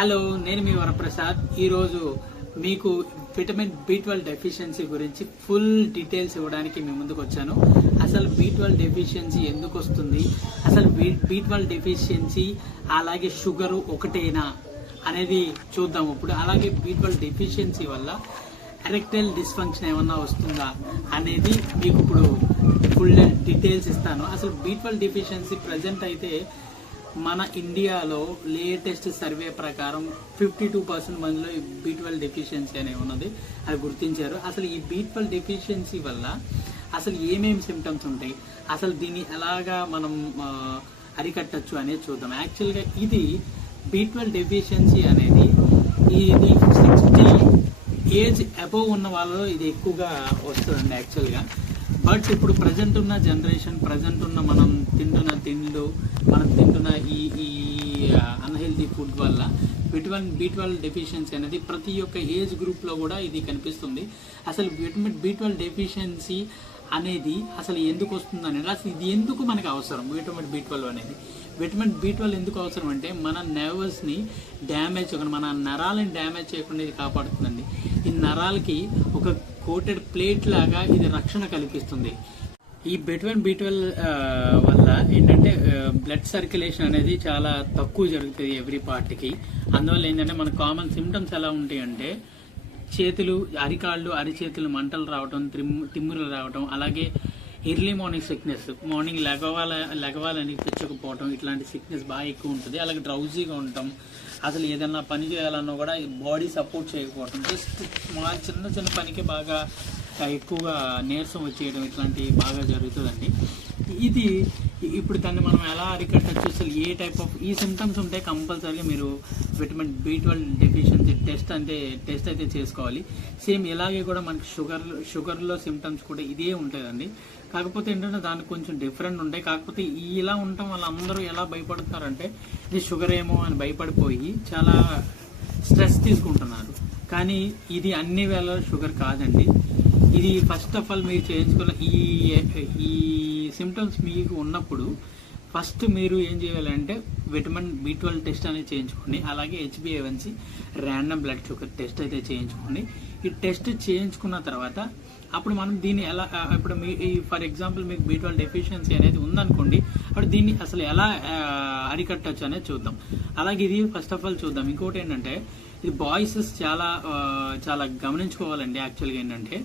Hello, నేను మీ వరప్రసాద్. ఈరోజు మీకు విటమిన్ B12 డెఫిషియన్సీ గురించి ఫుల్ డీటెయిల్స్ ఇవ్వడానికి మీ ముందుకు వచ్చాను. అసలు B12 డెఫిషియన్సీ ఎందుకు వస్తుంది, అసలు B12 డెఫిషియన్సీ అలాగే షుగర్ ఒకటేనా అనేది చూద్దాం ఇప్పుడు. అలాగే B12 డెఫిషియన్సీ వల్ల ఎరెక్టైల్ డిస్ఫంక్షన్ ఏమన్నా వస్తుందా అనేది మీకు ఇప్పుడు ఫుల్ డీటెయిల్స్ ఇస్తాను. అసలు B12 డెఫిషియన్సీ ప్రజెంట్ అయితే మన ఇండియాలో లేటెస్ట్ సర్వే ప్రకారం 52% మందిలో ఈ B12 డెఫిషియన్సీ అనేది ఉన్నది, అది గుర్తించారు. అసలు ఈ B12 డెఫిషియన్సీ వల్ల అసలు ఏమేమి సిమ్టమ్స్ ఉంటాయి, అసలు దీన్ని ఎలాగా మనం అరికట్టచ్చు అనేది చూద్దాం. యాక్చువల్గా ఇది B12 డెఫిషియన్సీ అనేది ఇది 60 ఏజ్ అబోవ్ ఉన్న వాళ్ళలో ఇది ఎక్కువగా వస్తుందండి యాక్చువల్గా. బట్ ఇప్పుడు ప్రజెంట్ ఉన్న జనరేషన్, ప్రజెంట్ ఉన్న మనం తింటున్న తిండ్లు, మనం తింటున్న ఈ అన్హెల్దీ ఫుడ్ వల్ల B12 డెఫిషియన్సీ అనేది ప్రతి ఒక్క ఏజ్ గ్రూప్లో కూడా ఇది కనిపిస్తుంది. అసలు విటమిన్ B12 డెఫిషియన్సీ అనేది అసలు ఎందుకు వస్తుంది అనేది, అసలు ఇది ఎందుకు మనకు అవసరం విటమిన్ B12 అనేది. విటమిన్ B12 ఎందుకు అవసరం అంటే మన నర్వస్ని డ్యామేజ్ చేయకుండా, మన నరాలను డ్యామేజ్ చేయకుండా ఇది కాపాడుతుందండి. ఈ నరాలకి ఒక కోటెడ్ ప్లేట్ లాగా ఇది రక్షణ కల్పిస్తుంది. ఈ విటమిన్ B12 వల్ల ఏంటంటే బ్లడ్ సర్క్యులేషన్ అనేది చాలా తక్కువ జరుగుతుంది ఎవ్రీ పార్ట్కి. అందువల్ల ఏంటంటే మన కామన్ సిమ్టమ్స్ ఎలా ఉంటాయి అంటే చేతులు, అరికాళ్ళు, అరిచేతులు మంటలు రావటం, తిమ్మురులు రావటం, అలాగే ఎర్లీ మార్నింగ్ సిక్నెస్, మార్నింగ్ లెగవాలని తెచ్చకపోవటం, ఇట్లాంటి సిక్నెస్ బాగా ఎక్కువ ఉంటుంది. అలాగే డ్రౌజీగా ఉండటం, అసలు ఏదన్నా పని చేయాలన్నా కూడా బాడీ సపోర్ట్ చేయకపోవటం, జస్ట్ చిన్న పనికి బాగా ఎక్కువగా నీరసం వచ్చేయడం, ఇట్లాంటివి బాగా జరుగుతుందండి. ఇది ఇప్పుడు దాన్ని మనం ఎలా అరికట్టచ్చు, అసలు ఏ టైప్ ఆఫ్ ఈ సిమ్టమ్స్ ఉంటే కంపల్సరీగా మీరు విటమిన్ B12 డెఫిషియన్సీ టెస్ట్ అయితే చేసుకోవాలి. సేమ్ ఇలాగే కూడా మనకి షుగర్లో సిమ్టమ్స్ కూడా ఇదే ఉంటుందండి. కాకపోతే ఏంటంటే దానికి కొంచెం డిఫరెంట్ ఉంటాయి. కాకపోతే ఇలా ఉండటం వల్ల అందరూ ఎలా భయపడుతున్నారంటే ఇది షుగర్ ఏమో అని భయపడిపోయి చాలా స్ట్రెస్ తీసుకుంటున్నారు. కానీ ఇది అన్ని వేళ షుగర్ కాదండి. ఇది ఫస్ట్ ఆఫ్ ఆల్ మీరు చేయించుకోవాలి. ఈ సిమ్టమ్స్ మీకు ఉన్నప్పుడు ఫస్ట్ మీరు ఏం చేయాలంటే విటమిన్ B12 టెస్ట్ అనేది చేయించుకోండి. అలాగే HbA1c random blood sugar test అయితే చేయించుకోండి. ఈ టెస్ట్ చేయించుకున్న తర్వాత అప్పుడు మనం దీన్ని ఎలా, ఇప్పుడు మీ ఫర్ ఎగ్జాంపుల్ మీకు B12 డెఫిషియన్సీ అనేది ఉందనుకోండి, అప్పుడు దీన్ని అసలు ఎలా అరికట్టచ్చు అనేది చూద్దాం. అలాగే ఇది ఫస్ట్ ఆఫ్ ఆల్ చూద్దాం. ఇంకోటి ఏంటంటే ఇది బాయ్స్ చాలా గమనించుకోవాలండి. యాక్చువల్గా ఏంటంటే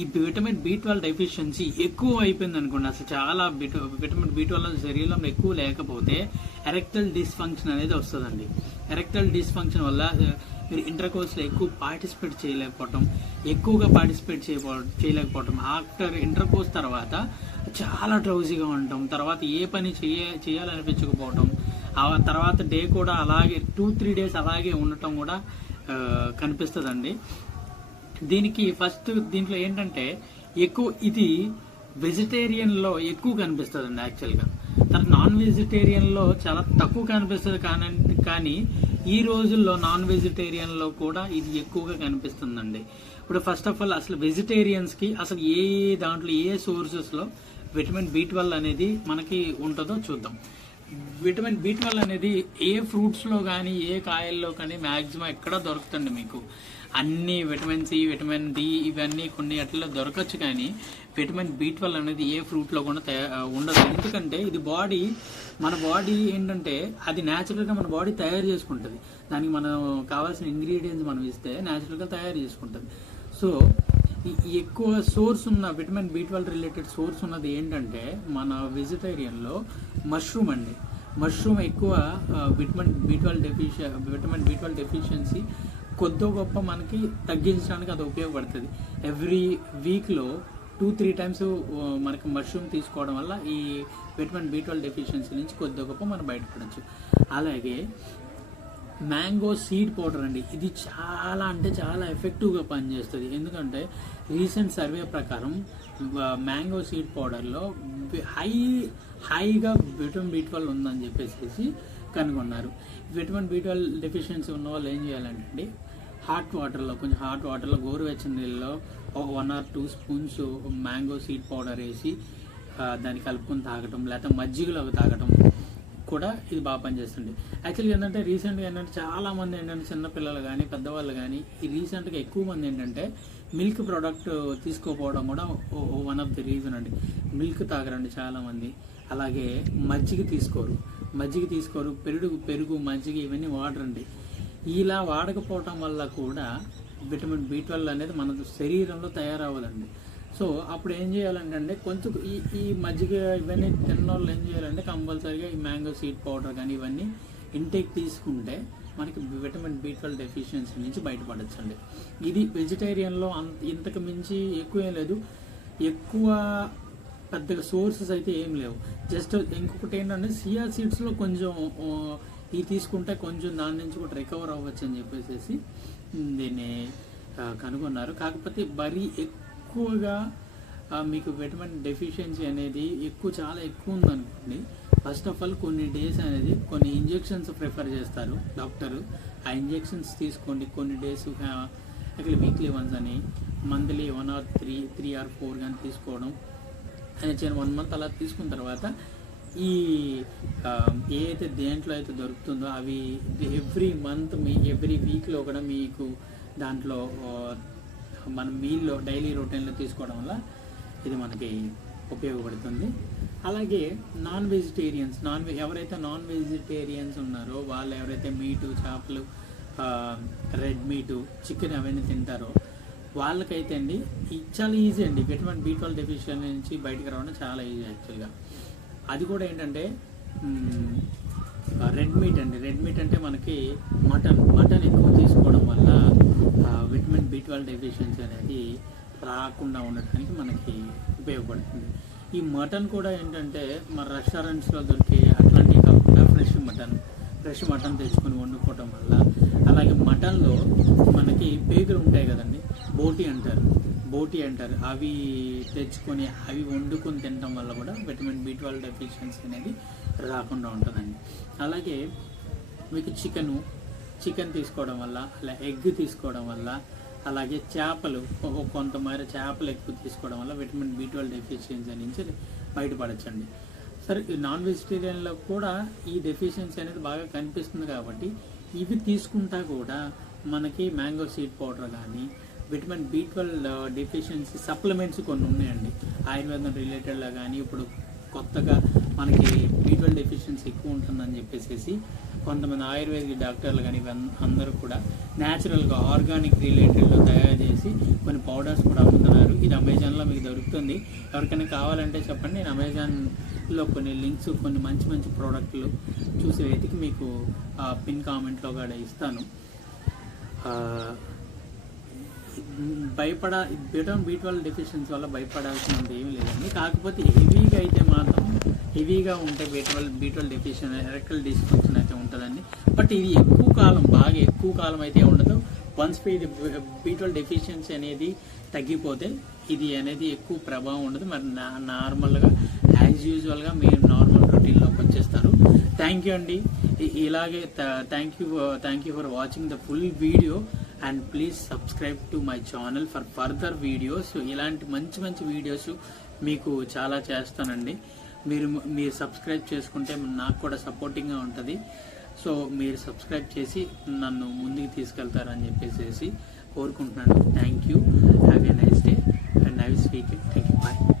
ఈ విటమిన్ B12 డెఫిషియన్సీ ఎక్కువ అయిపోయింది అనుకోండి, అసలు చాలా విటమిన్ B12 శరీరంలో ఎక్కువ లేకపోతే ఎరెక్టైల్ డిస్ఫంక్షన్ అనేది వస్తుందండి. ఎరెక్టైల్ డిస్ఫంక్షన్ వల్ల మీరు ఇంటర్ కోర్స్లో ఎక్కువగా పార్టిసిపేట్ చేయలేకపోవటం, ఆఫ్టర్ ఇంటర్ కోర్స్ తర్వాత చాలా డ్రౌజీగా ఉండటం, తర్వాత ఏ పని చేయాలనిపించకపోవటం, ఆ తర్వాత డే కూడా అలాగే 2-3 డేస్ అలాగే ఉండటం కూడా కనిపిస్తుందండి. దీనికి ఫస్ట్ దీంట్లో ఏంటంటే ఎక్కువ ఇది వెజిటేరియన్లో ఎక్కువ కనిపిస్తుందండి యాక్చువల్గా. నాన్ వెజిటేరియన్లో చాలా తక్కువ కనిపిస్తుంది. కానీ ఈ రోజుల్లో నాన్ వెజిటేరియన్లో కూడా ఇది ఎక్కువగా కనిపిస్తుందండి. ఇప్పుడు ఫస్ట్ ఆఫ్ ఆల్ అసలు వెజిటేరియన్స్కి అసలు దాంట్లో ఏ సోర్సెస్లో విటమిన్ B12 అనేది మనకి ఉంటుందో చూద్దాం. విటమిన్ B12 అనేది ఏ ఫ్రూట్స్లో కానీ ఏ కాయల్లో కానీ మ్యాక్సిమం ఎక్కడ దొరుకుతుంది మీకు. అన్ని విటమిన్ C, విటమిన్ D ఇవన్నీ కొన్ని అట్లా దొరకచ్చు, కానీ విటమిన్ B12 అనేది ఏ ఫ్రూట్లో కూడా ఉండదు. ఎందుకంటే ఇది మన బాడీ ఏంటంటే అది న్యాచురల్గా మన బాడీ తయారు చేసుకుంటుంది. దానికి మనం కావాల్సిన ఇంగ్రీడియంట్స్ మనం ఇస్తే న్యాచురల్గా తయారు చేసుకుంటుంది. సో ఎక్కువ సోర్స్ ఉన్న విటమిన్ B12 రిలేటెడ్ సోర్స్ ఉన్నది ఏంటంటే మన వెజిటేరియన్లో మష్రూమ్ అండి. మష్రూమ్ ఎక్కువ విటమిన్ B12 డెఫిషియన్సీ కొద్దో గొప్ప మనకి తగ్గించడానికి అది ఉపయోగపడుతుంది. ఎవ్రీ వీక్లో 2-3 టైమ్స్ మనకి మష్రూమ్ తీసుకోవడం వల్ల ఈ విటమిన్ B12 డెఫిషియన్సీ నుంచి కొద్దో గొప్ప మనం బయటపడచ్చు. అలాగే మ్యాంగో సీడ్ పౌడర్ అండి, ఇది చాలా అంటే చాలా ఎఫెక్టివ్గా పనిచేస్తుంది. ఎందుకంటే రీసెంట్ సర్వే ప్రకారం మ్యాంగో సీడ్ పౌడర్లో హైగా విటమిన్ B12 ఉందని చెప్పేసి కనుగొన్నారు. విటమిన్ B12 డెఫిషియన్సీ ఉన్న వాళ్ళు ఏం చేయాలంటే కొంచెం హాట్ వాటర్లో గోరువెచ్చని నీళ్ళలో 1 or 2 spoons mango seed powder వేసి దాన్ని కలుపుకొని తాగటం, లేకపోతే మజ్జిగలో తాగటం, కూడా ఇది బాగా పనిచేస్తుంది. యాక్చువల్గా ఏంటంటే రీసెంట్గా ఏంటంటే చాలా మంది ఏంటంటే చిన్నపిల్లలు కానీ పెద్దవాళ్ళు కానీ ఈ రీసెంట్గా ఎక్కువ మంది ఏంటంటే మిల్క్ ప్రోడక్ట్ తీసుకోకపోవడం కూడా వన్ ఆఫ్ ది రీజన్ అండి. మిల్క్ తాగరండి చాలామంది. అలాగే మజ్జిగ తీసుకోరు, పెరుగు మజ్జిగ ఇవన్నీ వాడరండి. ఇలా వాడకపోవటం వల్ల కూడా విటమిన్ B12 అనేది మన శరీరంలో తయారవ్వదండి. సో అప్పుడు ఏం చేయాలంటే కొంచెం ఈ మజ్జిగ ఇవన్నీ తిన్నోళ్ళు ఏం చేయాలంటే కంపల్సరీగా ఈ మ్యాంగో సీడ్ పౌడర్ కానీ ఇవన్నీ ఇంటేక్ తీసుకుంటే మనకి విటమిన్ B12 డెఫిషియన్సీ నుంచి బయటపడచ్చండి. ఇది వెజిటేరియన్లో ఇంతకు మించి ఎక్కువ ఏం లేదు, ఎక్కువ పెద్దగా సోర్సెస్ అయితే ఏం లేవు. జస్ట్ ఇంకొకటి ఏంటంటే సియా సీడ్స్లో కొంచెం ఇది తీసుకుంటే కొంచెం దాని నుంచి కూడా రికవర్ అవ్వచ్చు అని చెప్పేసి దీన్ని కనుగొన్నారు. కాకపోతే మరీ ఎక్కువగా మీకు విటమిన్ డెఫిషియన్సీ అనేది చాలా ఎక్కువ ఉందనుకోండి, ఫస్ట్ ఆఫ్ ఆల్ కొన్ని డేస్ అనేది కొన్ని ఇంజెక్షన్స్ ప్రిఫర్ చేస్తారు డాక్టరు. ఆ ఇంజెక్షన్స్ తీసుకోండి కొన్ని డేస్, యాక్చువల్లీ వీక్లీ వన్స్ అని, మంత్లీ 1 or 3 or 4 కానీ తీసుకోవడం అని 1 month అలా తీసుకున్న తర్వాత ఈ ఏదైతే దేంట్లో అయితే దొరుకుతుందో అవి ఎవ్రీ మంత్ ఎవ్రీ వీక్లో కూడా మీకు దాంట్లో మన మీల్లో డైలీ రొటీన్లో తీసుకోవడం వల్ల ఇది మనకి ఉపయోగపడుతుంది. అలాగే ఎవరైతే నాన్ వెజిటేరియన్స్ ఉన్నారో వాళ్ళు ఎవరైతే మీటు, చేపలు, రెడ్ మీటు, చికెన్ అవన్నీ తింటారో వాళ్ళకైతే అండి చాలా ఈజీ అండి విటమిన్ B12 డెఫిషియన్సీ నుంచి బయటకు రావడం చాలా ఈజీ యాక్చువల్గా. అది కూడా ఏంటంటే రెడ్ మీట్ అంటే మనకి మటన్ ఎక్కువ తీసుకోవడం వల్ల విటమిన్ B12 డెఫిషియన్సీ అనేది రాకుండా ఉండటానికి మనకి ఉపయోగపడుతుంది. ఈ మటన్ కూడా ఏంటంటే మన రెస్టారెంట్స్లో దొరికే అట్లాంటివి కాకుండా ఫ్రెష్ మటన్ తెచ్చుకొని వండుకోవడం వల్ల, అలాగే మటన్లో మనకి పేగులు ఉంటాయి కదండి, బోటి అంటారు, అవి తెచ్చుకొని అవి వండుకొని తినడం వల్ల కూడా విటమిన్ B12 డెఫిషియన్సీ అనేది రాకుండా ఉంటుందండి. అలాగే మీకు చికెన్ తీసుకోవడం వల్ల, అలా ఎగ్ తీసుకోవడం వల్ల, అలాగే కొంతమేర చేపలు ఎక్కువ తీసుకోవడం వల్ల విటమిన్ B12 డెఫిషియన్సీ నుంచి బయటపడచ్చండి. సరే, నాన్ వెజిటేరియన్లో కూడా ఈ డెఫిషియన్సీ అనేది బాగా కనిపిస్తుంది కాబట్టి ఇవి తీసుకుంటా కూడా మనకి మ్యాంగో సీడ్ పౌడర్ కానీ విటమిన్ B12 డెఫిషియన్సీ సప్లిమెంట్స్ కొన్ని ఉన్నాయండి ఆయుర్వేదం రిలేటెడ్లో. కానీ ఇప్పుడు కొత్తగా మనకి B12 డెఫిషియన్సీ ఎక్కువ ఉంటుందని చెప్పేసి కొంతమంది ఆయుర్వేదిక్ డాక్టర్లు కానీ అందరూ కూడా న్యాచురల్గా ఆర్గానిక్ రిలేటెడ్లో తయారు చేసి కొన్ని పౌడర్స్ కూడా అమ్ముతున్నారు. ఇది అమెజాన్లో మీకు దొరుకుతుంది. ఎవరికైనా కావాలంటే చెప్పండి, నేను అమెజాన్లో కొన్ని లింక్స్, కొన్ని మంచి ప్రోడక్ట్లు చూసి వెతికి మీకు పిన్ కామెంట్లో కూడా ఇస్తాను. విటమిన్ B12 డెఫిషియన్సీ వల్ల భయపడాల్సినంత ఏమీ లేదండి. కాకపోతే హెవీగా ఉంటే B12 డెఫిషియన్సీ ఎరెక్టల్ డిస్ఫంక్షన్ అయితే ఉంటుందండి. బట్ ఇది బాగా ఎక్కువ కాలం అయితే ఉండదు. వన్స్ ఇది B12 డెఫిషియన్సీ అనేది తగ్గిపోతే ఇది అనేది ఎక్కువ ప్రభావం ఉండదు. మరి నార్మల్గా యాజ్ యూజువల్గా మీరు నార్మల్ రొటీన్లోకి వచ్చేస్తారు. థ్యాంక్ యూ అండి. ఇలాగే thank you for watching the full video and please subscribe to my channel for further videos. ఇలాంటి మంచి వీడియోస్ మీకు చాలా చేస్తానండి. మీరు సబ్స్క్రైబ్ చేసుకుంటే నాకు కూడా సపోర్టింగ్గా ఉంటుంది. సో మీరు సబ్స్క్రైబ్ చేసి నన్ను ముందుకు తీసుకెళ్తారని చెప్పేసి కోరుకుంటున్నాను. Thank you. Have a nice day and nice weekend. Thank you. Bye.